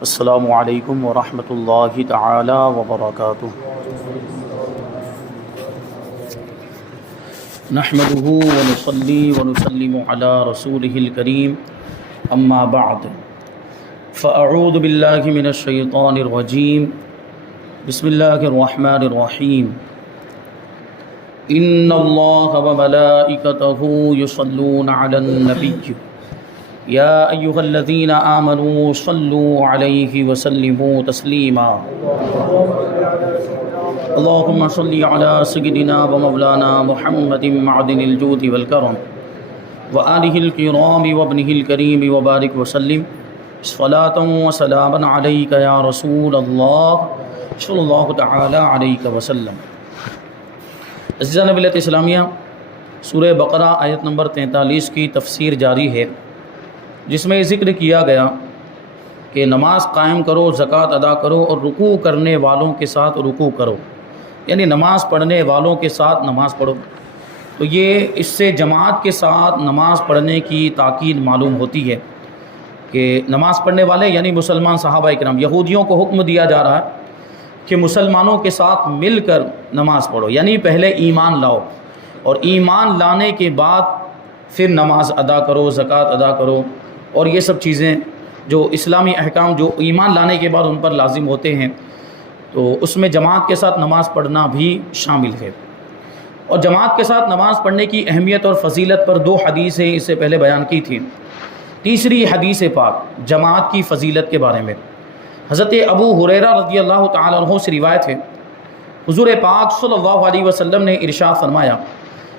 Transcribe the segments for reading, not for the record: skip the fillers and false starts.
السلام علیکم ورحمۃ اللہ تعالی وبرکاتہ۔ نحمده ونصلي ونسلم على رسوله الكريم اما بعد فاعوذ باللہ من الشیطان الرجیم بسم اللہ الرحمن الرحیم ان اللہ وملائکتہ یصلون علی النبی یا ایہا الذین آمنوا صلوا علیہ وسلموا تسلیما اللہم صلی علی سیدنا و مولانا محمد معدن الجود والکرم وآلہ الکرام وابنہ الکریم وبارک وسلم صلاۃ و سلاما علیک یا رسول اللہ صلی اللہ تعالی علیہ وسلم۔ عزیزان ملت اسلامیہ، سورہ بقرہ آیت نمبر 43 کی تفسیر جاری ہے، جس میں ذکر کیا گیا کہ نماز قائم کرو، زکوٰۃ ادا کرو اور رکوع کرنے والوں کے ساتھ رکوع کرو، یعنی نماز پڑھنے والوں کے ساتھ نماز پڑھو۔ تو یہ اس سے جماعت کے ساتھ نماز پڑھنے کی تاکید معلوم ہوتی ہے کہ نماز پڑھنے والے یعنی مسلمان صحابہ کرام، یہودیوں کو حکم دیا جا رہا ہے کہ مسلمانوں کے ساتھ مل کر نماز پڑھو، یعنی پہلے ایمان لاؤ اور ایمان لانے کے بعد پھر نماز ادا کرو، زکوٰۃ ادا کرو، اور یہ سب چیزیں جو اسلامی احکام جو ایمان لانے کے بعد ان پر لازم ہوتے ہیں، تو اس میں جماعت کے ساتھ نماز پڑھنا بھی شامل ہے۔ اور جماعت کے ساتھ نماز پڑھنے کی اہمیت اور فضیلت پر 2 حدیثیں اس سے پہلے بیان کی تھیں۔ تیسری حدیث پاک جماعت کی فضیلت کے بارے میں حضرت ابو ہریرہ رضی اللہ تعالی عنہ سے روایت ہے، حضور پاک صلی اللہ علیہ وسلم نے ارشاد فرمایا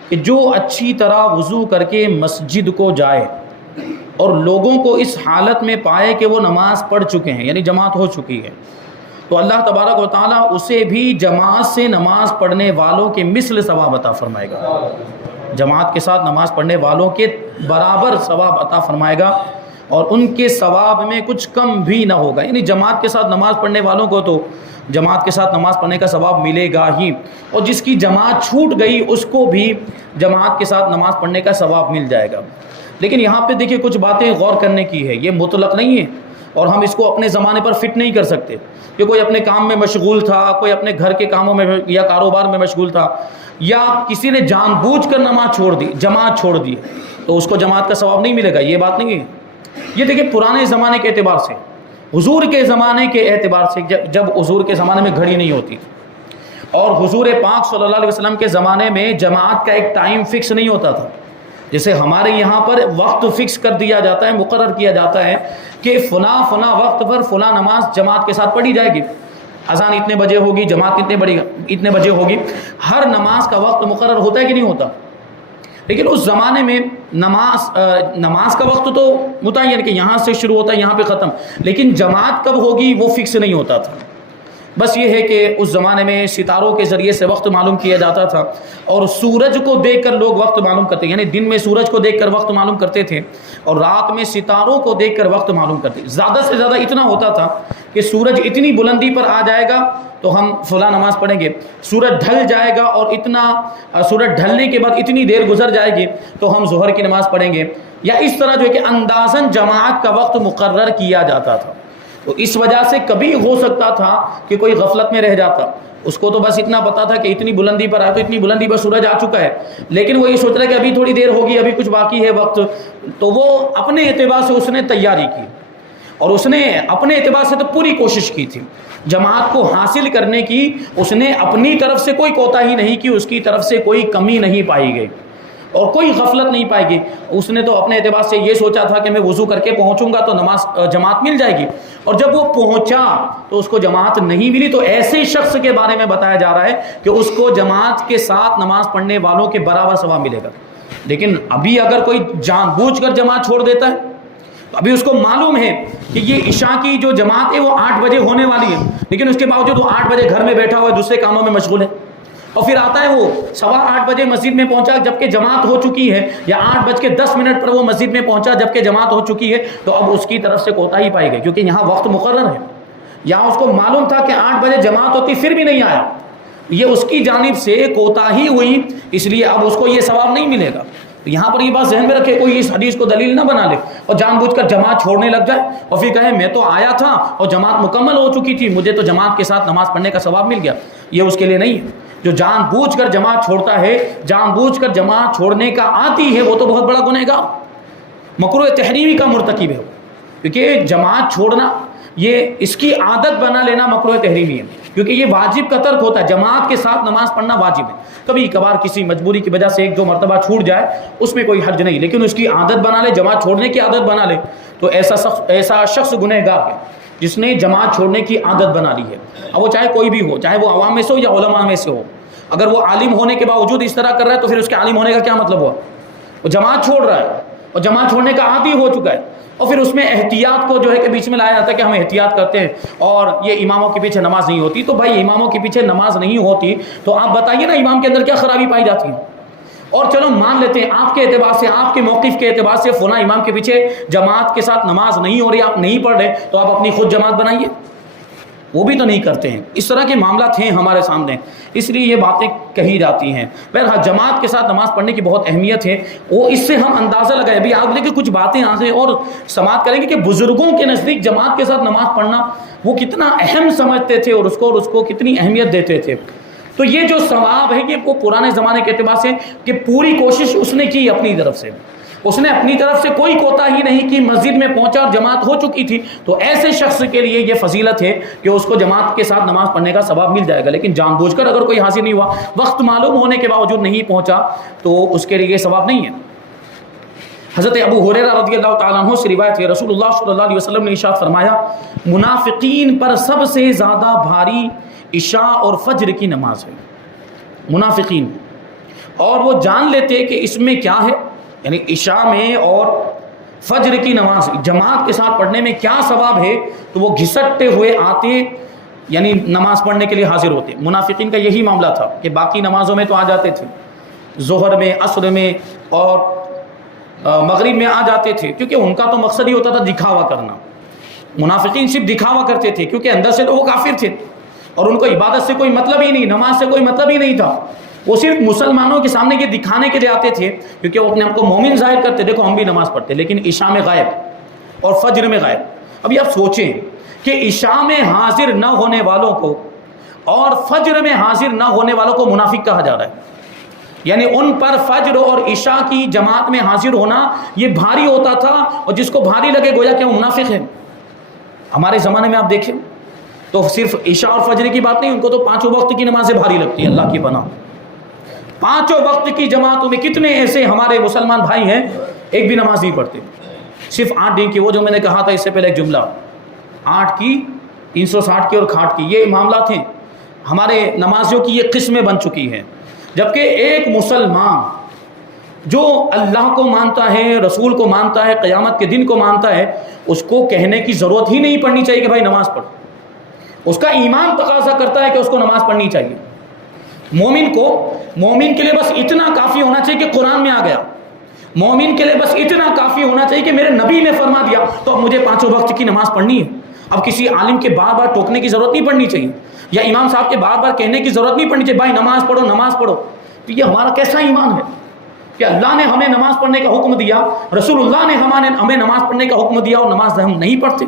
کہ جو اچھی طرح وضو کر کے مسجد کو جائے اور لوگوں کو اس حالت میں پائے کہ وہ نماز پڑھ چکے ہیں، یعنی جماعت ہو چکی ہے، تو اللہ تبارک و تعالیٰ اسے بھی جماعت سے نماز پڑھنے والوں کے مثل ثواب عطا فرمائے گا، جماعت کے ساتھ نماز پڑھنے والوں کے برابر ثواب عطا فرمائے گا، اور ان کے ثواب میں کچھ کم بھی نہ ہوگا۔ یعنی جماعت کے ساتھ نماز پڑھنے والوں کو تو جماعت کے ساتھ نماز پڑھنے کا ثواب ملے گا ہی، اور جس کی جماعت چھوٹ گئی اس کو بھی جماعت کے ساتھ نماز پڑھنے کا ثواب مل جائے گا۔ لیکن یہاں پہ دیکھیں کچھ باتیں غور کرنے کی ہے، یہ مطلق نہیں ہے اور ہم اس کو اپنے زمانے پر فٹ نہیں کر سکتے کہ کوئی اپنے کام میں مشغول تھا، کوئی اپنے گھر کے کاموں میں یا کاروبار میں مشغول تھا، یا کسی نے جان بوجھ کر نماز چھوڑ دی، جماعت چھوڑ دی، تو اس کو جماعت کا ثواب نہیں ملے گا، یہ بات نہیں ہے۔ یہ دیکھیں پرانے زمانے کے اعتبار سے، حضور کے زمانے کے اعتبار سے، جب حضور کے زمانے میں گھڑی نہیں ہوتی تھی اور حضور پاک صلی اللہ علیہ وسلم کے زمانے میں جماعت کا ایک ٹائم فکس نہیں ہوتا تھا، جیسے ہمارے یہاں پر وقت فکس کر دیا جاتا ہے، مقرر کیا جاتا ہے کہ فلاں وقت پر فلاں نماز جماعت کے ساتھ پڑھی جائے گی، اذان اتنے بجے ہوگی، جماعت اتنے بجے ہوگی، ہر نماز کا وقت مقرر ہوتا ہے کہ نہیں ہوتا؟ لیکن اس زمانے میں نماز کا وقت تو متعین کہ یہاں سے شروع ہوتا ہے یہاں پہ ختم، لیکن جماعت کب ہوگی وہ فکس نہیں ہوتا تھا۔ بس یہ ہے کہ اس زمانے میں ستاروں کے ذریعے سے وقت معلوم کیا جاتا تھا، اور سورج کو دیکھ کر لوگ وقت معلوم کرتے، یعنی دن میں سورج کو دیکھ کر وقت معلوم کرتے تھے اور رات میں ستاروں کو دیکھ کر وقت معلوم کرتے۔ زیادہ سے زیادہ اتنا ہوتا تھا کہ سورج اتنی بلندی پر آ جائے گا تو ہم فلاں نماز پڑھیں گے، سورج ڈھل جائے گا اور سورج ڈھلنے کے بعد اتنی دیر گزر جائے گی تو ہم ظہر کی نماز پڑھیں گے، یا اس طرح جو ہے کہ اندازاً جماعت کا وقت مقرر کیا جاتا تھا۔ تو اس وجہ سے کبھی ہو سکتا تھا کہ کوئی غفلت میں رہ جاتا، اس کو تو بس اتنا پتا تھا کہ اتنی بلندی پر آیا تو اتنی بلندی پر سورج آ چکا ہے، لیکن وہ یہ سوچ رہا ہے کہ ابھی تھوڑی دیر ہوگی، ابھی کچھ باقی ہے وقت، تو وہ اپنے اعتبار سے اس نے تیاری کی اور اس نے اپنے اعتبار سے تو پوری کوشش کی تھی جماعت کو حاصل کرنے کی، اس نے اپنی طرف سے کوئی کوتاہی نہیں کی، اس کی طرف سے کوئی کمی نہیں پائی گئی اور کوئی غفلت نہیں پائے گی۔ اس نے تو اپنے اعتبار سے یہ سوچا تھا کہ میں وضو کر کے پہنچوں گا تو جماعت مل جائے گی، اور جب وہ پہنچا تو اس کو جماعت نہیں ملی، تو ایسے شخص کے بارے میں بتایا جا رہا ہے کہ اس کو جماعت کے ساتھ نماز پڑھنے والوں کے برابر ثواب ملے گا۔ لیکن ابھی اگر کوئی جان بوجھ کر جماعت چھوڑ دیتا ہے تو ابھی اس کو معلوم ہے کہ یہ عشاء کی جو جماعت ہے وہ 8 بجے ہونے والی ہے، لیکن اس کے باوجود وہ 8 بجے گھر میں بیٹھا ہوا ہے، دوسرے کاموں میں مشغول ہے، اور پھر آتا ہے وہ 8:15 بجے مسجد میں پہنچا جبکہ جماعت ہو چکی ہے، یا 8:10 پر وہ مسجد میں پہنچا جبکہ جماعت ہو چکی ہے، تو اب اس کی طرف سے کوتاہی پائی گئی، کیونکہ یہاں وقت مقرر ہے، یہاں اس کو معلوم تھا کہ 8 بجے جماعت ہوتی پھر بھی نہیں آیا، یہ اس کی جانب سے کوتاہی ہوئی، اس لیے اب اس کو یہ ثواب نہیں ملے گا۔ تو یہاں پر یہ بات ذہن میں رکھے، کوئی اس حدیث کو دلیل نہ بنا لے اور جان بوجھ کر جماعت چھوڑنے لگ جائے اور پھر کہے میں تو آیا تھا اور جماعت مکمل ہو چکی تھی، مجھے تو جماعت کے ساتھ نماز پڑھنے کا ثواب مل گیا۔ یہ اس کے لیے نہیں ہے۔ جو جان بوجھ کر جماعت چھوڑتا ہے، جان بوجھ کر جماعت چھوڑنے کا عادی ہے، وہ تو بہت بڑا گنہگار، مکروہ تحریمی کا مرتکب ہے، کیونکہ جماعت چھوڑنا یہ اس کی عادت بنا لینا مکروہ تحریمی ہے، کیونکہ یہ واجب کا ترک ہوتا ہے۔ جماعت کے ساتھ نماز پڑھنا واجب ہے، کبھی کبھار کسی مجبوری کی وجہ سے ایک دو مرتبہ چھوٹ جائے اس میں کوئی حرج نہیں، لیکن اس کی عادت بنا لے، جماعت چھوڑنے کی عادت بنا لے، تو ایسا شخص گنہگار ہے جس نے جماعت چھوڑنے کی عادت بنا لی ہے۔ اب وہ چاہے کوئی بھی ہو، چاہے وہ عوام میں سے ہو یا علماء میں سے ہو، اگر وہ عالم ہونے کے باوجود اس طرح کر رہا ہے تو پھر اس کے عالم ہونے کا کیا مطلب ہوا؟ وہ جماعت چھوڑ رہا ہے اور جماعت چھوڑنے کا عادی ہو چکا ہے، اور پھر اس میں احتیاط کو جو ہے کہ بیچ میں لایا جاتا ہے کہ ہم احتیاط کرتے ہیں اور یہ اماموں کے پیچھے نماز نہیں ہوتی۔ تو بھائی اماموں کے پیچھے نماز نہیں ہوتی تو آپ بتائیے نا امام کے اندر کیا خرابی پائی جاتی ہے؟ اور چلو مان لیتے ہیں آپ کے اعتبار سے، آپ کے موقف کے اعتبار سے فلاں امام کے پیچھے جماعت کے ساتھ نماز نہیں ہو رہی، آپ نہیں پڑھ رہے، تو آپ اپنی خود جماعت بنائیے، وہ بھی تو نہیں کرتے ہیں۔ اس طرح کے معاملات ہیں ہمارے سامنے، اس لیے یہ باتیں کہی جاتی ہیں۔ بہرحال جماعت کے ساتھ نماز پڑھنے کی بہت اہمیت ہے، وہ اس سے ہم اندازہ لگائیں۔ ابھی آپ دیکھیں کچھ باتیں یہاں سے اور سماعت کریں گے کہ بزرگوں کے نزدیک جماعت کے ساتھ نماز پڑھنا وہ کتنا اہم سمجھتے تھے اور اس کو کتنی اہمیت دیتے تھے۔ تو یہ جو ثواب ہے یہ وہ پرانے زمانے کے اعتبار سے کہ پوری کوشش اس نے کی اپنی طرف سے، اس نے اپنی طرف سے کوئی کوتاہی نہیں کی، مسجد میں پہنچا اور جماعت ہو چکی تھی، تو ایسے شخص کے لیے یہ فضیلت ہے کہ اس کو جماعت کے ساتھ نماز پڑھنے کا ثواب مل جائے گا۔ لیکن جان بوجھ کر اگر کوئی حاصل نہیں ہوا، وقت معلوم ہونے کے باوجود نہیں پہنچا، تو اس کے لیے یہ ثواب نہیں ہے۔ حضرت ابو ہریرہ رضی اللہ تعالیٰ عنہ سے روایت ہے، رسول اللہ صلی اللہ علیہ وسلم نے ارشاد فرمایا، منافقین پر سب سے زیادہ بھاری عشاء اور فجر کی نماز ہے۔ منافقین، اور وہ جان لیتے کہ اس میں کیا ہے، یعنی عشاء میں اور فجر کی نماز جماعت کے ساتھ پڑھنے میں کیا ثواب ہے، تو وہ گھسٹتے ہوئے آتے، یعنی نماز پڑھنے کے لیے حاضر ہوتے۔ منافقین کا یہی معاملہ تھا کہ باقی نمازوں میں تو آ جاتے تھے، ظہر میں، عصر میں اور مغرب میں آ جاتے تھے، کیونکہ ان کا تو مقصد ہی ہوتا تھا دکھاوا کرنا۔ منافقین صرف دکھاوا کرتے تھے، کیونکہ اندر سے تو وہ کافر تھے اور ان کو عبادت سے کوئی مطلب ہی نہیں، نماز سے کوئی مطلب ہی نہیں تھا۔ وہ صرف مسلمانوں کے سامنے یہ دکھانے کے لیے آتے تھے، کیونکہ وہ اپنے آپ کو مومن ظاہر کرتے، دیکھو ہم بھی نماز پڑھتے، لیکن عشاء میں غائب اور فجر میں غائب۔ ابھی آپ سوچیں کہ عشاء میں حاضر نہ ہونے والوں کو اور فجر میں حاضر نہ ہونے والوں کو منافق کہا جا رہا ہے، یعنی ان پر فجر اور عشاء کی جماعت میں حاضر ہونا یہ بھاری ہوتا تھا، اور جس کو بھاری لگے گویا کہ وہ منافق ہے۔ ہمارے زمانے میں آپ دیکھیں تو صرف عشاء اور فجر کی بات نہیں، ان کو تو پانچوں وقت کی نمازیں بھاری لگتی ہیں، اللہ کی پناہ۔ پانچوں وقت کی جماعتوں میں کتنے ایسے ہمارے مسلمان بھائی ہیں ایک بھی نماز نہیں پڑھتے، صرف 8 دن کی، وہ جو میں نے کہا تھا اس سے پہلے ایک جملہ، 8 کی 360 کی اور کھاٹ کی، یہ معاملات ہیں ہمارے نمازیوں کی، یہ قسمیں بن چکی ہیں۔ جبکہ ایک مسلمان جو اللہ کو مانتا ہے، رسول کو مانتا ہے، قیامت کے دن کو مانتا ہے، اس کو کہنے کی ضرورت ہی نہیں پڑنی چاہیے کہ بھائی نماز پڑھ، اس کا ایمان تقاضا کرتا ہے کہ اس کو نماز پڑھنی چاہیے۔ مومن کے لیے بس اتنا کافی ہونا چاہیے کہ قرآن میں آ گیا، مومن کے لیے بس اتنا کافی ہونا چاہیے کہ میرے نبی نے فرما دیا تو اب مجھے پانچوں وقت کی نماز پڑھنی ہے۔ اب کسی عالم کے بار بار ٹوکنے کی ضرورت نہیں پڑنی چاہیے، یا امام صاحب کے بار بار کہنے کی ضرورت نہیں پڑنی چاہیے بھائی نماز پڑھو نماز پڑھو۔ تو یہ ہمارا کیسا ایمان ہے کہ اللہ نے ہمیں نماز پڑھنے کا حکم دیا، رسول اللہ نے ہمیں نماز پڑھنے کا حکم دیا اور نماز ہم نہیں پڑھتے۔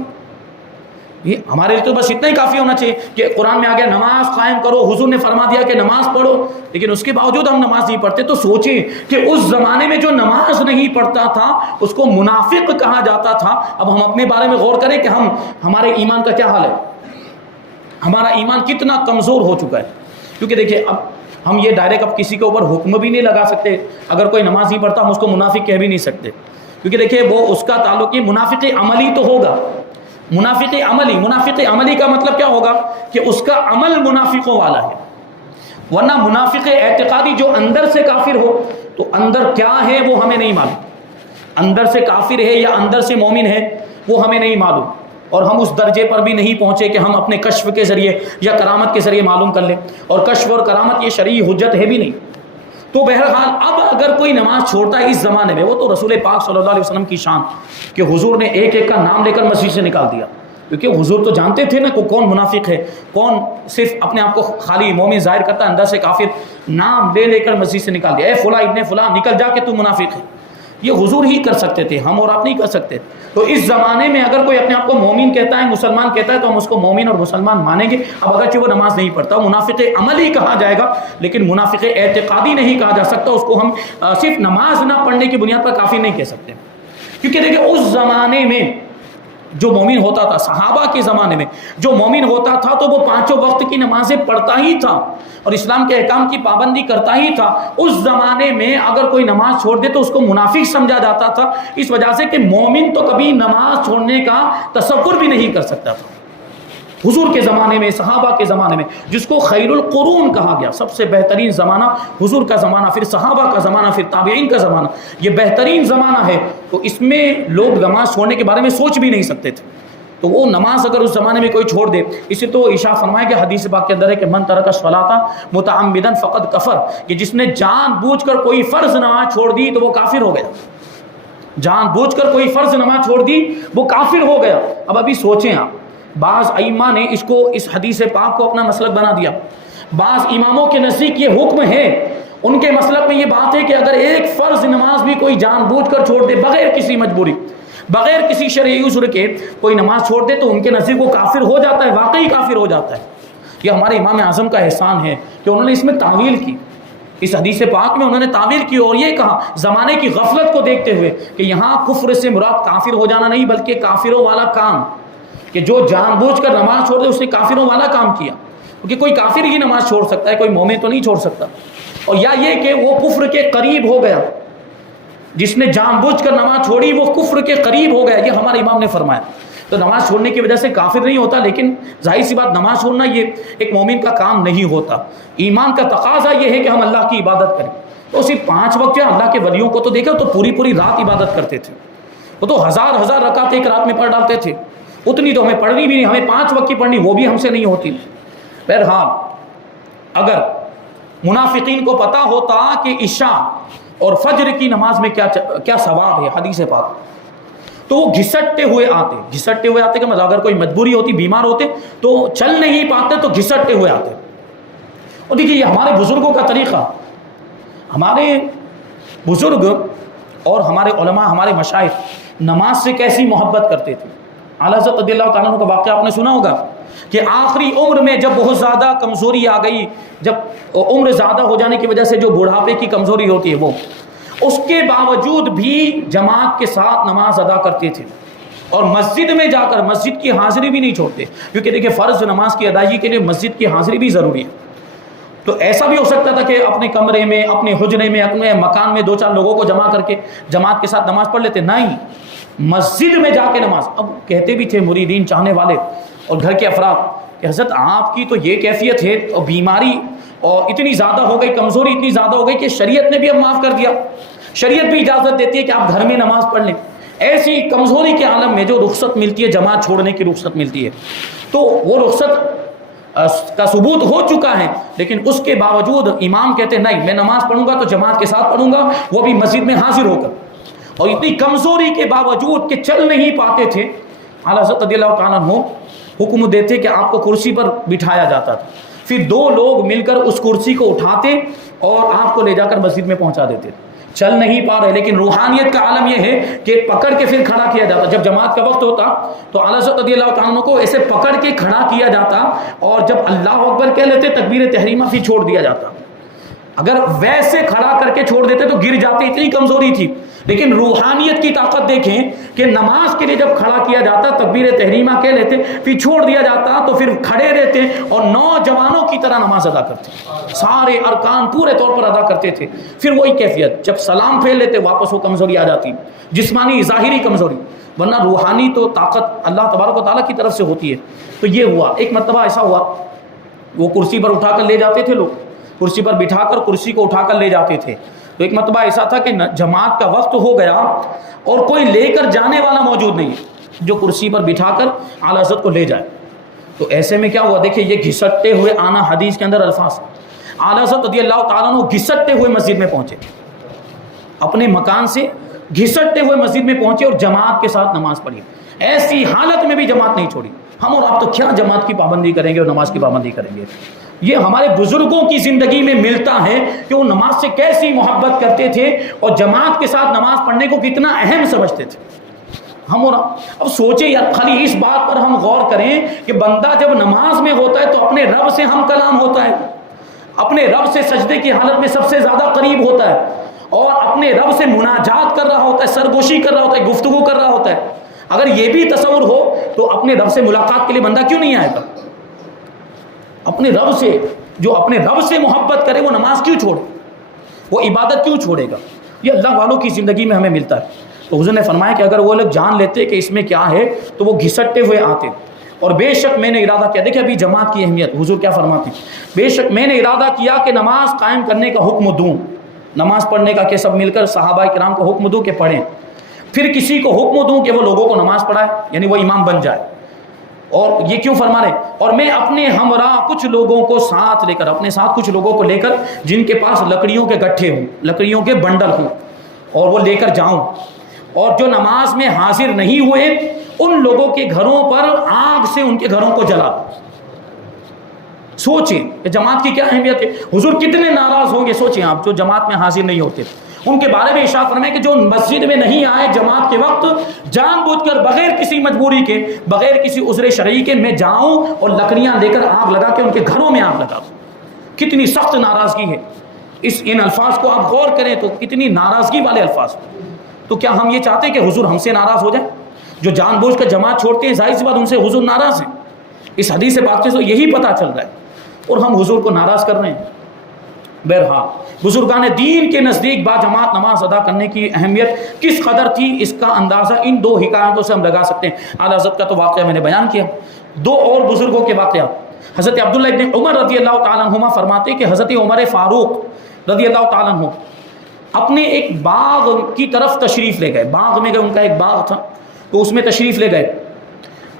یہ ہمارے لیے تو بس اتنا ہی کافی ہونا چاہیے کہ قرآن میں آ گیا نماز قائم کرو، حضور نے فرما دیا کہ نماز پڑھو، لیکن اس کے باوجود ہم نماز نہیں پڑھتے۔ تو سوچیں کہ اس زمانے میں جو نماز نہیں پڑھتا تھا اس کو منافق کہا جاتا تھا۔ اب ہم اپنے بارے میں غور کریں کہ ہمارے ایمان کا کیا حال ہے، ہمارا ایمان کتنا کمزور ہو چکا ہے۔ کیونکہ دیکھیں اب ہم یہ ڈائریکٹ اب کسی کے اوپر حکم بھی نہیں لگا سکتے، اگر کوئی نماز نہیں پڑھتا ہم اس کو منافق کہہ بھی نہیں سکتے، کیونکہ دیکھیں وہ اس کا تعلق یہ منافق عملی تو ہوگا، منافق عملی کا مطلب کیا ہوگا کہ اس کا عمل منافقوں والا ہے، ورنہ منافق اعتقادی جو اندر سے کافر ہو تو اندر کیا ہے وہ ہمیں نہیں معلوم، اندر سے کافر ہے یا اندر سے مومن ہے وہ ہمیں نہیں معلوم، اور ہم اس درجے پر بھی نہیں پہنچے کہ ہم اپنے کشف کے ذریعے یا کرامت کے ذریعے معلوم کر لیں، اور کشف اور کرامت یہ شرعی حجت ہے بھی نہیں۔ تو بہرحال اب اگر کوئی نماز چھوڑتا ہے اس زمانے میں، وہ تو رسول پاک صلی اللہ علیہ وسلم کی شان کہ حضور نے ایک ایک کا نام لے کر مسجد سے نکال دیا، کیونکہ حضور تو جانتے تھے نا کہ کون منافق ہے، کون صرف اپنے آپ کو خالی مومن ظاہر کرتا ہے، اندر سے کافر۔ نام لے لے کر مسجد سے نکال دیا، اے فلاں ابن فلاں نکل جا کے تو منافق ہے۔ یہ حضور ہی کر سکتے تھے، ہم اور آپ نہیں کر سکتے۔ تو اس زمانے میں اگر کوئی اپنے آپ کو مومن کہتا ہے، مسلمان کہتا ہے، تو ہم اس کو مومن اور مسلمان مانیں گے، اب اگرچہ وہ نماز نہیں پڑھتا، منافق عمل ہی کہا جائے گا، لیکن منافق اعتقادی نہیں کہا جا سکتا۔ اس کو ہم صرف نماز نہ پڑھنے کی بنیاد پر کافر نہیں کہہ سکتے، کیونکہ دیکھیں اس زمانے میں جو مومن ہوتا تھا، صحابہ کے زمانے میں جو مومن ہوتا تھا تو وہ پانچوں وقت کی نمازیں پڑھتا ہی تھا اور اسلام کے احکام کی پابندی کرتا ہی تھا۔ اس زمانے میں اگر کوئی نماز چھوڑ دے تو اس کو منافق سمجھا جاتا تھا، اس وجہ سے کہ مومن تو کبھی نماز چھوڑنے کا تصور بھی نہیں کر سکتا تھا۔ حضور کے زمانے میں، صحابہ کے زمانے میں، جس کو خیر القرون کہا گیا، سب سے بہترین زمانہ حضور کا زمانہ، پھر صحابہ کا زمانہ، پھر تابعین کا زمانہ، یہ بہترین زمانہ ہے۔ تو اس میں لوگ نماز چھوڑنے کے بارے میں سوچ بھی نہیں سکتے تھے۔ تو وہ نماز اگر اس زمانے میں کوئی چھوڑ دے، اسے تو عشاء فرمایا کہ حدیث پاک کے اندر ہے کہ من ترک الصلاۃ متعمدا فقد کفر، کہ جس نے جان بوجھ کر کوئی فرض نماز چھوڑ دی تو وہ کافر ہو گیا۔ جان بوجھ کر کوئی فرض نماز چھوڑ دی وہ کافر ہو گیا۔ اب ابھی سوچیں آپ، بعض ائمہ نے اس حدیث پاک کو اپنا مسلک بنا دیا۔ بعض اماموں کے نزدیک یہ حکم ہے، ان کے مسلک میں یہ بات ہے کہ اگر ایک فرض نماز بھی کوئی جان بوجھ کر چھوڑ دے بغیر کسی مجبوری، بغیر کسی شرعی عذر کے کوئی نماز چھوڑ دے تو ان کے نزدیک وہ کافر ہو جاتا ہے، واقعی کافر ہو جاتا ہے۔ یہ ہمارے امام اعظم کا احسان ہے کہ انہوں نے اس میں تعویل کی، اس حدیث پاک میں انہوں نے تعویل کی اور یہ کہا زمانے کی غفلت کو دیکھتے ہوئے کہ یہاں کفر سے مراد کافر ہو جانا نہیں بلکہ کافروں والا کام، کہ جو جان بوجھ کر نماز چھوڑ دے اس نے کافروں والا کام کیا، کیونکہ کوئی کافر ہی نماز چھوڑ سکتا ہے، کوئی مومن تو نہیں چھوڑ سکتا۔ اور یا یہ کہ وہ کفر کے قریب ہو گیا، جس نے جان بوجھ کر نماز چھوڑی وہ کفر کے قریب ہو گیا، یہ ہمارے امام نے فرمایا۔ تو نماز چھوڑنے کی وجہ سے کافر نہیں ہوتا، لیکن ظاہر سی بات نماز چھوڑنا یہ ایک مومن کا کام نہیں ہوتا۔ ایمان کا تقاضا یہ ہے کہ ہم اللہ کی عبادت کریں۔ تو صرف 5 وقت جو اللہ کے ولیوں کو تو دیکھو تو پوری رات عبادت کرتے تھے، وہ تو ہزار رکعت ایک رات میں پڑھ ڈالتے تھے، اتنی تو ہمیں پڑھنی بھی نہیں، ہمیں 5 وقت کی پڑھنی وہ بھی ہم سے نہیں ہوتی۔ بہرحال اگر منافقین کو پتا ہوتا کہ عشاء اور فجر کی نماز میں کیا ثواب ہے حدیث پاک، تو وہ گھسٹتے ہوئے آتے کہ مطلب اگر کوئی مجبوری ہوتی، بیمار ہوتے تو چل نہیں پاتے تو گھسٹتے ہوئے آتے۔ اور دیکھیے یہ ہمارے بزرگوں کا طریقہ، ہمارے بزرگ اور ہمارے علماء، ہمارے مشائخ نماز سے کیسی محبت کرتے تھے۔ اعلیٰ حضرت رضی اللہ تعالیٰ عنہ کا واقعہ آپ نے سنا ہوگا کہ آخری عمر میں جب بہت زیادہ کمزوری آ گئی، جب عمر زیادہ ہو جانے کی وجہ سے جو بڑھاپے کی کمزوری ہوتی ہے وہ، اس کے باوجود بھی جماعت کے ساتھ نماز ادا کرتے تھے اور مسجد میں جا کر مسجد کی حاضری بھی نہیں چھوڑتے، کیونکہ دیکھیں فرض نماز کی ادائیگی کے لیے مسجد کی حاضری بھی ضروری ہے۔ تو ایسا بھی ہو سکتا تھا کہ اپنے کمرے میں، اپنے حجرے میں، اپنے مکان میں 2-4 لوگوں کو جمع کر کے جماعت کے ساتھ نماز پڑھ لیتے، نہیں، مسجد میں جا کے نماز۔ اب کہتے بھی تھے مریدین، چاہنے والے اور گھر کے افراد کہ حضرت آپ کی تو یہ کیفیت ہے اور بیماری اور اتنی زیادہ ہو گئی، کمزوری اتنی زیادہ ہو گئی کہ شریعت نے بھی اب معاف کر دیا، شریعت بھی اجازت دیتی ہے کہ آپ گھر میں نماز پڑھ لیں۔ ایسی کمزوری کے عالم میں جو رخصت ملتی ہے، جماعت چھوڑنے کی رخصت ملتی ہے، تو وہ رخصت کا ثبوت ہو چکا ہے، لیکن اس کے باوجود امام کہتے ہیں نہیں، میں نماز پڑھوں گا تو جماعت کے ساتھ پڑھوں گا، وہ بھی مسجد میں حاضر ہو کر۔ اور اتنی کمزوری کے باوجود کہ چل نہیں پاتے تھے، اعلیٰ حضرت رضی اللہ تعالیٰ عنہ حکم دیتے کہ آپ کو کرسی پر بٹھایا جاتا تھا، پھر 2 لوگ مل کر اس کرسی کو اٹھاتے اور آپ کو لے جا کر مسجد میں پہنچا دیتے۔ چل نہیں پا رہے، لیکن روحانیت کا عالم یہ ہے کہ پکڑ کے پھر کھڑا کیا جاتا۔ جب جماعت کا وقت ہوتا تو اعلیٰ حضرت رضی اللہ تعالیٰ عنہ کو ایسے پکڑ کے کھڑا کیا جاتا اور جب اللہ اکبر کہہ لیتے تکبیر تحریمہ پھر چھوڑ دیا جاتا۔ اگر ویسے کھڑا کر کے چھوڑ دیتے تو گر جاتے، اتنی کمزوری تھی۔ لیکن روحانیت کی طاقت دیکھیں کہ نماز کے لیے جب کھڑا کیا جاتا تکبیر تحریمہ کہہ لیتے، پھر چھوڑ دیا جاتا تو پھر کھڑے رہتے اور نوجوانوں کی طرح نماز ادا کرتے، سارے ارکان پورے طور پر ادا کرتے تھے۔ پھر وہی کیفیت، جب سلام پھیر لیتے واپس وہ کمزوری آ جاتی، جسمانی ظاہری کمزوری، ورنہ روحانی تو طاقت اللہ تبارک و تعالیٰ کی طرف سے ہوتی ہے۔ تو یہ ہوا، ایک مرتبہ ایسا ہوا، وہ کرسی پر اٹھا کر لے جاتے تھے، لوگ کرسی پر بٹھا کر کرسی کو اٹھا کر لے جاتے تھے۔ تو ایک مرتبہ ایسا تھا کہ جماعت کا وقت ہو گیا اور کوئی لے کر جانے والا موجود نہیں جو کرسی پر بٹھا کر اعلیٰ حضرت کو لے جائے۔ تو ایسے میں کیا ہوا، دیکھیں یہ گھسٹتے ہوئے آنا، حدیث کے اندر الفاظ، اعلیٰ حضرت رضی اللہ تعالیٰ عنہ گھسٹتے ہوئے مسجد میں پہنچے، اپنے مکان سے گھسٹتے ہوئے مسجد میں پہنچے اور جماعت کے ساتھ نماز پڑھی۔ ایسی حالت میں بھی جماعت نہیں چھوڑی. ہم اور آپ تو کیا جماعت کی پابندی کریں گے اور نماز کی پابندی کریں گے. یہ ہمارے بزرگوں کی زندگی میں ملتا ہے کہ وہ نماز سے کیسی محبت کرتے تھے اور جماعت کے ساتھ نماز پڑھنے کو کتنا اہم سمجھتے تھے. ہم اور اب سوچیں یار، خالی اس بات پر ہم غور کریں کہ بندہ جب نماز میں ہوتا ہے تو اپنے رب سے ہم کلام ہوتا ہے، اپنے رب سے سجدے کی حالت میں سب سے زیادہ قریب ہوتا ہے اور اپنے رب سے مناجات کر رہا ہوتا ہے، سرگوشی کر رہا ہوتا ہے، گفتگو کر رہا ہوتا ہے. اگر یہ بھی تصور ہو تو اپنے رب سے ملاقات کے لیے بندہ کیوں نہیں آئے گا؟ اپنے رب سے، جو اپنے رب سے محبت کرے وہ نماز کیوں چھوڑے، وہ عبادت کیوں چھوڑے گا؟ یہ اللہ والوں کی زندگی میں ہمیں ملتا ہے. تو حضور نے فرمایا کہ اگر وہ لوگ جان لیتے کہ اس میں کیا ہے تو وہ گھسٹتے ہوئے آتے. اور بے شک میں نے ارادہ کیا، دیکھیں ابھی جماعت کی اہمیت حضور کیا فرماتے ہیں، بے شک میں نے ارادہ کیا کہ نماز قائم کرنے کا حکم دوں. نماز پڑھنے کا کہ سب مل کر صحابہ کرام کو حکم دوں کہ پڑھیں، پھر کسی کو حکم دوں کہ وہ لوگوں کو نماز پڑھائے، یعنی وہ امام بن جائے. اور یہ کیوں فرما رہے ہیں، اور میں اپنے ہمراہ کچھ لوگوں کو ساتھ لے کر، اپنے ساتھ کچھ لوگوں کو لے کر جن کے پاس لکڑیوں کے گٹھے ہوں، لکڑیوں کے بنڈل ہوں، اور وہ لے کر جاؤں، اور جو نماز میں حاضر نہیں ہوئے ان لوگوں کے گھروں پر آگ سے ان کے گھروں کو جلا. سوچیں کہ جماعت کی کیا اہمیت ہے. حضور کتنے ناراض ہوں گے، سوچیں آپ جو جماعت میں حاضر نہیں ہوتے. ان کے بارے میں ارشاد فرمائے کہ جو مسجد میں نہیں آئے جماعت کے وقت، جان بوجھ کر بغیر کسی مجبوری کے، بغیر کسی عذر شرعی کے میں جاؤں اور لکڑیاں لے کر آگ لگا کے ان کے گھروں میں آگ لگاؤں. کتنی سخت ناراضگی ہے. ان الفاظ کو آپ غور کریں تو کتنی ناراضگی والے الفاظ. تو کیا ہم یہ چاہتے ہیں کہ حضور ہم سے ناراض ہو جائیں؟ جو جان بوجھ کر جماعت چھوڑتے ہیں ظاہر سی بات ان سے حضور ناراض ہیں. اس حدیث سے پاک سے یہی پتہ چل رہا ہے اور ہم حضور کو ناراض کر رہے ہیں. بہرحال بزرگان دین کے نزدیک با جماعت نماز ادا کرنے کی اہمیت کس قدر تھی، اس کا اندازہ ان دو حکایتوں سے ہم لگا سکتے ہیں. اعلیٰ حضرت کا تو واقعہ میں نے بیان کیا. دو اور بزرگوں کے واقعات. حضرت عبداللہ ابن عمر رضی اللہ تعالیٰ عنہما فرماتے کہ حضرت عمر فاروق رضی اللہ تعالیٰ عنہ اپنے ایک باغ کی طرف تشریف لے گئے. باغ میں گئے، ان کا ایک باغ تھا تو اس میں تشریف لے گئے.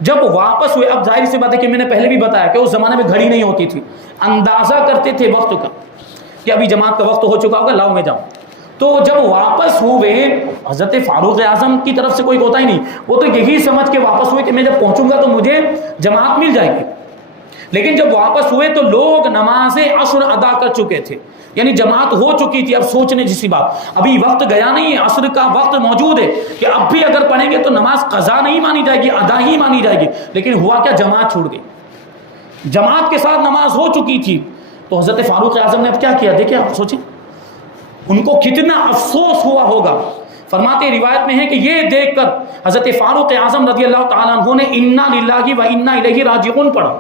جب واپس ہوئے، اب ظاہر سی بات ہے کہ میں نے پہلے بھی بتایا کہ اس زمانے میں گھڑی نہیں ہوتی تھی، اندازہ کرتے تھے وقت کا کہ ابھی جماعت کا وقت ہو چکا ہوگا، لاؤ میں جاؤں. تو جب واپس ہوئے حضرت فاروق اعظم کی طرف سے کوئی ہوتا ہی نہیں، وہ تو یہی سمجھ کے واپس ہوئے کہ میں جب پہنچوں گا تو مجھے جماعت مل جائے گی. لیکن جب واپس ہوئے تو لوگ نماز عصر ادا کر چکے تھے، یعنی جماعت ہو چکی تھی. اب سوچنے جیسی بات، ابھی وقت گیا نہیں ہے، عصر کا وقت موجود ہے کہ اب بھی اگر پڑھیں گے تو نماز قضا نہیں مانی جائے گی، ادا ہی مانی جائے گی. لیکن ہوا کیا، جماعت چھوٹ گئی. جماعت کے ساتھ نماز ہو چکی تھی تو حضرت فاروق اعظم نے اب کیا کیا، دیکھیں آپ سوچیں ان کو کتنا افسوس ہوا ہوگا. فرماتے روایت میں ہے کہ یہ دیکھ کر حضرت فاروق اعظم رضی اللہ تعالیٰ عنہ نے انا للہ و انا الیہ راجعون پڑھا.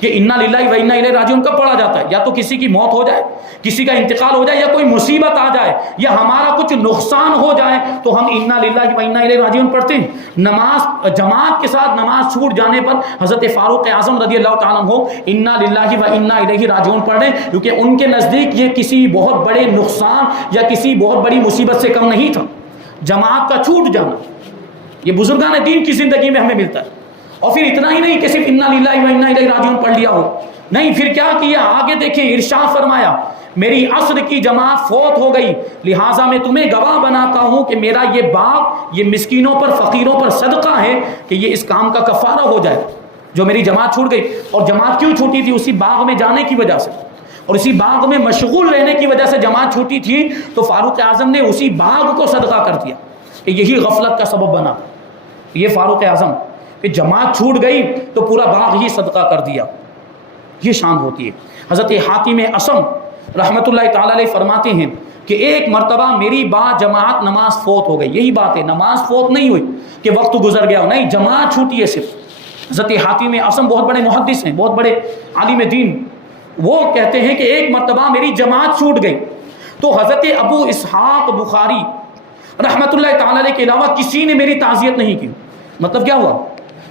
کہ انا للہ و انا الیہ راجعون کب پڑھا جاتا ہے؟ یا تو کسی کی موت ہو جائے، کسی کا انتقال ہو جائے، یا کوئی مصیبت آ جائے، یا ہمارا کچھ نقصان ہو جائے تو ہم انا للہ و انا الیہ راجعون پڑھتے ہیں. نماز جماعت کے ساتھ نماز چھوٹ جانے پر حضرت فاروق اعظم رضی اللہ تعالیٰ عنہ انا للہ و انا الیہ راجعون پڑھ رہے ہیں، کیونکہ ان کے نزدیک یہ کسی بہت بڑے نقصان یا کسی بہت بڑی مصیبت سے کم نہیں تھا، جماعت کا چھوٹ جانا. یہ بزرگان دین کی زندگی میں ہمیں ملتا ہے. اور پھر اتنا ہی نہیں کہ صرف انا للہ و انا الیہ راجعون پڑھ لیا ہو، نہیں، پھر کیا کیا، آگے دیکھیں ارشاد فرمایا میری عصر کی جماعت فوت ہو گئی، لہٰذا میں تمہیں گواہ بناتا ہوں کہ میرا یہ باغ یہ مسکینوں پر فقیروں پر صدقہ ہے کہ یہ اس کام کا کفارہ ہو جائے جو میری جماعت چھوٹ گئی. اور جماعت کیوں چھوٹی تھی؟ اسی باغ میں جانے کی وجہ سے اور اسی باغ میں مشغول رہنے کی وجہ سے جماعت چھوٹی تھی. تو فاروق اعظم نے اسی باغ کو صدقہ کر دیا کہ یہی غفلت کا سبب بنا. یہ فاروق اعظم کہ جماعت چھوٹ گئی تو پورا باغ ہی صدقہ کر دیا. یہ شان ہوتی ہے. حضرت حاتم اصم رحمۃ اللہ تعالی علیہ فرماتے ہیں کہ ایک مرتبہ میری با جماعت نماز فوت ہو گئی. یہی بات ہے، نماز فوت نہیں ہوئی کہ وقت گزر گیا، نہیں، جماعت چھوٹی ہے صرف. حضرت حاتم اصم بہت بڑے محدث ہیں، بہت بڑے عالم دین. وہ کہتے ہیں کہ ایک مرتبہ میری جماعت چھوٹ گئی تو حضرت ابو اسحاق بخاری رحمۃ اللہ تعالی علیہ کے علاوہ کسی نے میری تعزیت نہیں کی. مطلب کیا ہوا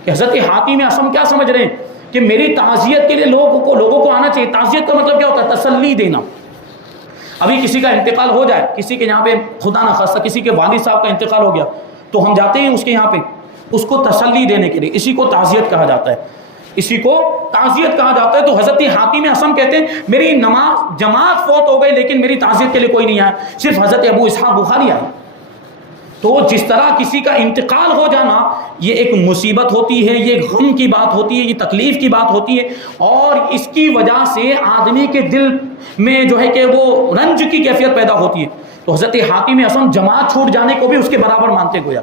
کہ حضرت حاتم اصم کیا سمجھ رہے ہیں کہ میری تعزیت کے لیے لوگوں کو آنا چاہیے. تعزیت کا مطلب کیا ہوتا ہے؟ تسلی دینا. ابھی کسی کا انتقال ہو جائے، کسی کے یہاں پہ خدا نہ خواستہ کسی کے والد صاحب کا انتقال ہو گیا تو ہم جاتے ہیں اس کے یہاں پہ اس کو تسلی دینے کے لیے. اسی کو تعزیت کہا جاتا ہے، اسی کو تعزیت کہا جاتا ہے. تو حضرت حاتم اصم کہتے ہیں میری نماز جماعت فوت ہو گئی لیکن میری تعزیت کے لیے کوئی نہیں آیا، صرف حضرت ابو اسحاق بخاری آئے. تو جس طرح کسی کا انتقال ہو جانا یہ ایک مصیبت ہوتی ہے، یہ ایک غم کی بات ہوتی ہے، یہ تکلیف کی بات ہوتی ہے، اور اس کی وجہ سے آدمی کے دل میں جو ہے کہ وہ رنج کی کیفیت پیدا ہوتی ہے. تو حضرت حاتم اصم جماعت چھوٹ جانے کو بھی اس کے برابر مانتے گویا.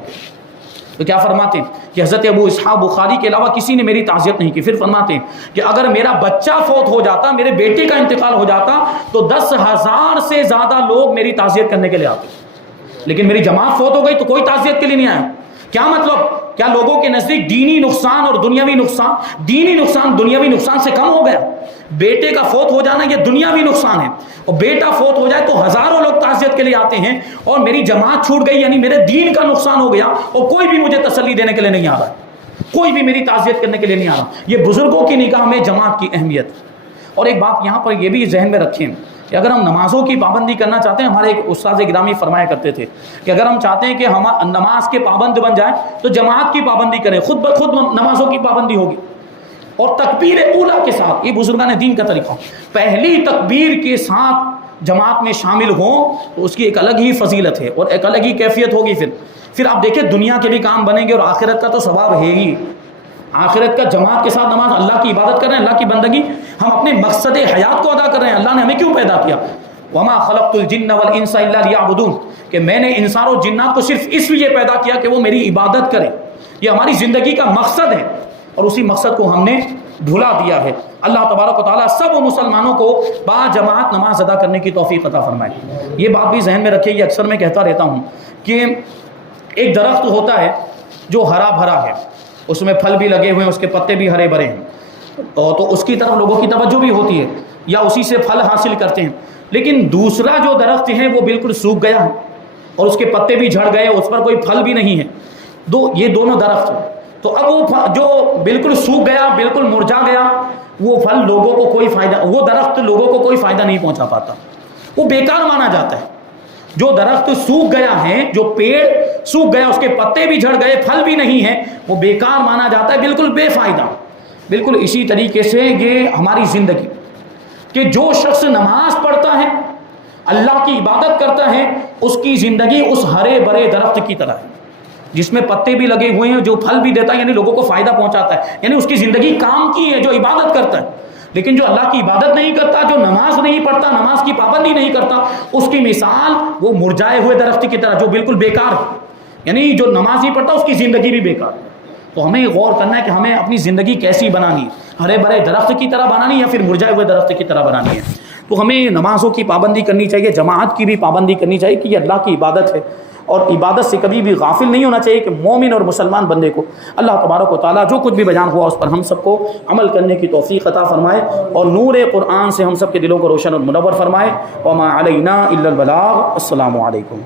تو کیا فرماتے ہیں کہ حضرت ابو اسحاق بخاری کے علاوہ کسی نے میری تعزیت نہیں کی. پھر فرماتے ہیں کہ اگر میرا بچہ فوت ہو جاتا، میرے بیٹے کا انتقال ہو جاتا، تو 10,000 سے زیادہ لوگ میری تعزیت کرنے کے لیے آتے، لیکن میری جماعت فوت ہو گئی تو کوئی تعزیت کے لیے نہیں آیا. کیا مطلب؟ کیا لوگوں کے نزدیک دینی نقصان اور دنیاوی نقصان دنیاوی نقصان سے کم ہو گیا؟ بیٹے کا فوت ہو جانا یہ دنیاوی نقصان ہے، اور بیٹا فوت ہو جائے تو ہزاروں لوگ تعزیت کے لیے آتے ہیں، اور میری جماعت چھوٹ گئی یعنی میرے دین کا نقصان ہو گیا، اور کوئی بھی مجھے تسلی دینے کے لیے نہیں آ رہا، کوئی بھی میری تعزیت کرنے کے لیے نہیں آ رہا. یہ بزرگوں کی نگاہ میں جماعت کی اہمیت. اور ایک بات یہاں پر یہ بھی ذہن میں رکھیں کہ اگر ہم نمازوں کی پابندی کرنا چاہتے ہیں، ہمارے ایک استاد گرامی فرمایا کرتے تھے کہ اگر ہم چاہتے ہیں کہ ہم نماز کے پابند بن جائیں تو جماعت کی پابندی کریں، خود بخود نمازوں کی پابندی ہوگی. اور تکبیر اولیٰ کے ساتھ، یہ بزرگان دین کا طریقہ، پہلی تکبیر کے ساتھ جماعت میں شامل ہوں تو اس کی ایک الگ ہی فضیلت ہے اور ایک الگ ہی کیفیت ہوگی. پھر آپ دیکھیں دنیا کے بھی کام بنیں گے اور آخرت کا تو ثواب ہے ہی. آخرت کا جماعت کے ساتھ نماز، اللہ کی عبادت کر رہے ہیں، اللہ کی بندگی، ہم اپنے مقصد حیات کو ادا کر رہے ہیں. اللہ نے ہمیں کیوں پیدا کیا؟ وما خلقت الجن والانس الا ليعبدون، کہ میں نے انسان اور جنات کو صرف اس لیے پیدا کیا کہ وہ میری عبادت کریں. یہ ہماری زندگی کا مقصد ہے، اور اسی مقصد کو ہم نے بھلا دیا ہے. اللہ تبارک و تعالیٰ سب مسلمانوں کو با جماعت نماز ادا کرنے کی توفیق عطا فرمائے. یہ بات بھی ذہن میں رکھیے، یہ اکثر میں کہتا رہتا ہوں کہ ایک درخت ہوتا ہے جو ہرا بھرا ہے، اس میں پھل بھی لگے ہوئے ہیں، اس کے پتے بھی ہرے بھرے ہیں، تو اس کی طرف لوگوں کی توجہ بھی ہوتی ہے یا اسی سے پھل حاصل کرتے ہیں. لیکن دوسرا جو درخت ہے وہ بالکل سوکھ گیا ہے اور اس کے پتے بھی جھڑ گئے، اس پر کوئی پھل بھی نہیں ہے. یہ دونوں درخت، تو اب وہ جو بالکل سوکھ گیا، بالکل مرجھا گیا، وہ پھل لوگوں کو کوئی فائدہ، وہ درخت لوگوں کو کوئی فائدہ نہیں پہنچا پاتا، وہ بیکار مانا جاتا ہے. جو درخت سوکھ گیا ہے، جو پیڑ سوکھ گیا، اس کے پتے بھی جھڑ گئے، پھل بھی نہیں ہے، وہ بیکار مانا جاتا ہے، بالکل بے فائدہ. بالکل اسی طریقے سے یہ ہماری زندگی، کہ جو شخص نماز پڑھتا ہے، اللہ کی عبادت کرتا ہے، اس کی زندگی اس ہرے بھرے درخت کی طرح ہے جس میں پتے بھی لگے ہوئے ہیں، جو پھل بھی دیتا ہے، یعنی لوگوں کو فائدہ پہنچاتا ہے، یعنی اس کی زندگی کام کی ہے جو عبادت کرتا ہے. لیکن جو اللہ کی عبادت نہیں کرتا، جو نماز نہیں پڑھتا، نماز کی پابندی نہیں کرتا، اس کی مثال وہ مرجائے ہوئے درخت کی طرح جو بالکل بیکار ہے. یعنی جو نماز نہیں پڑھتا اس کی زندگی بھی بیکار ہے. تو ہمیں غور کرنا ہے کہ ہمیں اپنی زندگی کیسی بنانی ہے، ہرے بھرے درخت کی طرح بنانی ہے یا پھر مرجائے ہوئے درخت کی طرح بنانی ہے. تو ہمیں نمازوں کی پابندی کرنی چاہیے، جماعت کی بھی پابندی کرنی چاہیے کہ یہ اللہ کی عبادت ہے، اور عبادت سے کبھی بھی غافل نہیں ہونا چاہیے. کہ مومن اور مسلمان بندے کو اللہ تبارک و تعالیٰ جو کچھ بھی بیان ہوا اس پر ہم سب کو عمل کرنے کی توفیق عطا فرمائے، اور نور قرآن سے ہم سب کے دلوں کو روشن اور منور فرمائے. وما علینا الا البلاغ. السلام علیکم.